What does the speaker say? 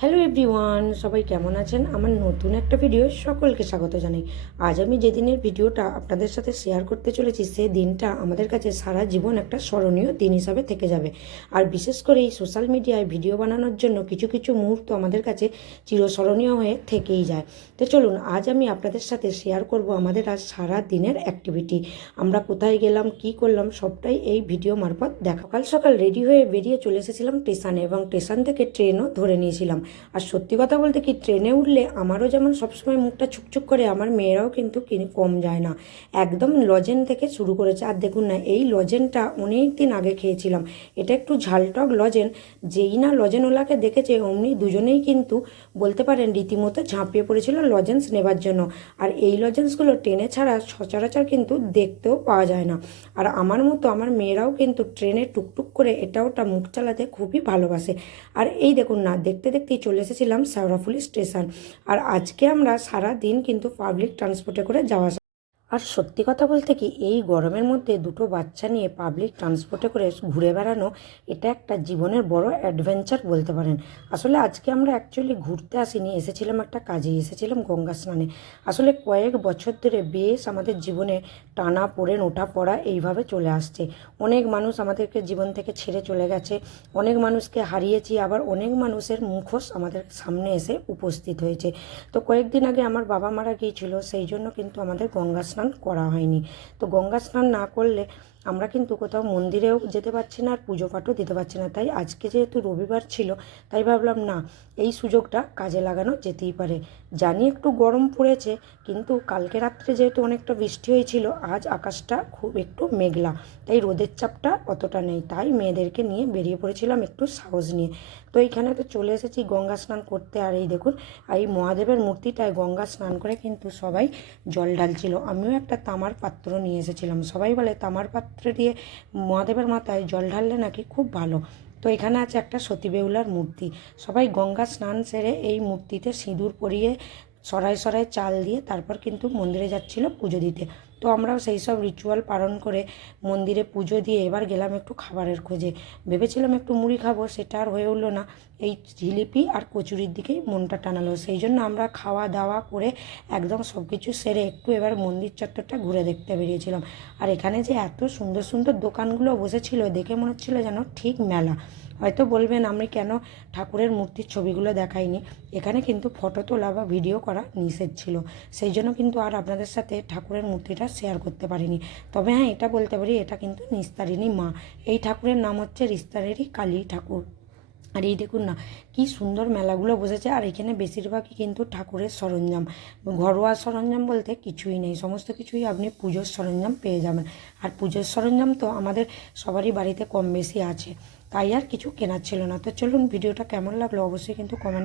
Hello everyone, সবাই কেমন আছেন? আমার নতুন একটা ভিডিও সকলকে স্বাগত জানাই। আজ আমি যে দিনের ভিডিওটা আপনাদের সাথে শেয়ার করতে চলেছি, সেই দিনটা আমাদের কাছে সারা জীবন একটা স্মরণীয় দিন হিসাবে থেকে যাবে। আর বিশেষ করে এই সোশ্যাল মিডিয়ায় ভিডিও বানানোর জন্য কিছু কিছু মুহূর্ত আমাদের কাছে চিরস্মরণীয় হয়ে থেকেই যায়। তো চলুন, আজ আমি আপনাদের সাথে শেয়ার করব আমাদের আজ সারা দিনের অ্যাক্টিভিটি। আমরা কোথায় গেলাম, কি করলাম, সবটাই এই ভিডিও মারফত দেখা। সকাল সকাল রেডি হয়ে বেরিয়ে চলে এসেছিলাম স্টেশনে, এবং স্টেশন থেকে ট্রেনও ধরে নিয়েছিলাম। আর সত্যি কথা বলতে কি, ট্রেনে উঠলে আমারও যেমন সবসময় মুখটা ছুকছুক করে, আমার মেয়েরাও কিন্তু কম যায় না। একদম লজেন থেকে শুরু করেছে। আর দেখুন না, এই লজেনটা অনেক দিন আগে খেয়েছিলাম। এটা একটু ঝালটক লজেন। যেই না লজেনওয়ালাকে দেখেছে, অমনি দুজনেই কিন্তু বলতে পারেন রীতিমতো ঝাঁপিয়ে পড়েছিল লজেন্স নেবার জন্য। আর এই লজেন্সগুলো ট্রেনে ছাড়া সচরাচর কিন্তু দেখতেও পাওয়া যায় না। আর আমার মতো আমার মেয়েরাও কিন্তু ট্রেনে টুকটুক করে এটা ওটা মুখ চালাতে খুবই ভালোবাসে। আর এই দেখুন না, দেখতে দেখতেই চলে এসেছিলাম শেওড়াফুলি স্টেশন। আর আজকে আমরা সারা দিন কিন্তু পাবলিক ট্রান্সপোর্টে করে যাওয়া। আর সত্যি কথা বলতে কি, এই গরমের মধ্যে দুটো বাচ্চা নিয়ে পাবলিক ট্রান্সপোর্টে করে ঘুরে বেড়ানো, এটা একটা জীবনের বড় অ্যাডভেঞ্চার বলতে পারেন। আসলে আজকে আমরা অ্যাকচুয়ালি ঘুরতে আসিনি, এসেছিলাম একটা কাজে, এসেছিলাম গঙ্গা স্নানে। আসলে কয়েক বছর ধরে বেশ আমাদের জীবনে টানা পড়েন ওঠা পড়া এইভাবে চলে আসছে। অনেক মানুষ আমাদেরকে জীবন থেকে ছেড়ে চলে গেছে, অনেক মানুষকে হারিয়েছি, আবার অনেক মানুষের মুখোশ আমাদের সামনে এসে উপস্থিত হয়েছে। তো কয়েকদিন আগে আমার বাবা মারা গিয়েছিল, সেই জন্য কিন্তু আমাদের গঙ্গা স্নান করা হয়নি। তো গঙ্গা স্নান না করলে আমরা কিন্তু কোথাও মন্দিরেও যেতে পারছি না, আর পুজো পাঠও দিতে পারছি না। তাই আজকে যেহেতু রবিবার ছিল, তাই ভাবলাম না, এই সুযোগটা কাজে লাগানো যেতেই পারে। জানি একটু গরম পড়েছে, কিন্তু কালকে রাত্রে যেহেতু অনেকটা বৃষ্টি হয়েছিল, আজ আকাশটা খুব একটু মেঘলা, তাই রোদের চাপটা অতটা নেই। তাই মেয়েদেরকে নিয়ে বেরিয়ে পড়েছিলাম একটু সাহস নিয়ে। তো এইখানে তো চলে এসেছি গঙ্গা স্নান করতে। আর এই দেখুন, এই মহাদেবের মূর্তিটায় গঙ্গা স্নান করে কিন্তু সবাই জল ঢালছিল। আমিও একটা তামার পাত্র নিয়ে এসেছিলাম। সবাই বলে তামার পাত্রে দিয়ে মহাদেবের মাথায় জল ঢাললে নাকি খুব ভালো। তো এখানে আছে একটা সতী বেহুলার মূর্তি। সবাই গঙ্গা স্নান সেরে এই মূর্তিতে সিঁদুর পরিয়ে সরায় সরায় চাল দিয়ে তারপর কিন্তু মন্দিরে যাচ্ছিল পুজো দিতে। তো আমরাও সেই সব রিচুয়াল পালন করে মন্দিরে পুজো দিয়ে এবার গেলাম একটু খাবারের খোঁজে। ভেবেছিলাম একটু মুড়ি খাবো, সেটা আর হয়ে উঠলো না। এই জিলিপি আর কচুরির দিকেই মনটা টানালো, সেই জন্য আমরা খাওয়া দাওয়া করে একদম সব কিছু সেরে একটু এবার মন্দির চত্বরটা ঘুরে দেখতে বেরিয়েছিলাম। আর এখানে যে এত সুন্দর সুন্দর দোকানগুলো বসেছিল, দেখে মনে হচ্ছিলো যেন ঠিক মেলা। হয়তো বলবেন আমি কেন ঠাকুরের মূর্তির ছবিগুলো দেখাইনি। এখানে কিন্তু ফটো তোলা বা ভিডিও করা নিষেধ ছিল, সেই জন্য কিন্তু আর আপনাদের সাথে ঠাকুরের মূর্তিটা শেয়ার করতে পারিনি। তবে হ্যাঁ, এটা বলতে পারি, এটা কিন্তু নিস্তারিণী মা। এই ঠাকুরের নাম হচ্ছে নিস্তারিণী কালী ঠাকুর। আর এই দেখুন না, কি সুন্দর মেলাগুলো বসেছে। আর এখানে বেশিরভাগই কিন্তু ঠাকুরের সরঞ্জাম, ঘরোয়া সরঞ্জাম বলতে কিছুই নেই, সমস্ত কিছুই আপনি পুজোর সরঞ্জাম পেয়ে যাবেন। আর পুজোর সরঞ্জাম তো আমাদের সবারই বাড়িতে কম বেশি আছে, তাই আর কিছু কেনার ছিল না। তো চলুন, ভিডিওটা কেমন লাগলো অবশ্যই কিন্তু কমেন্ট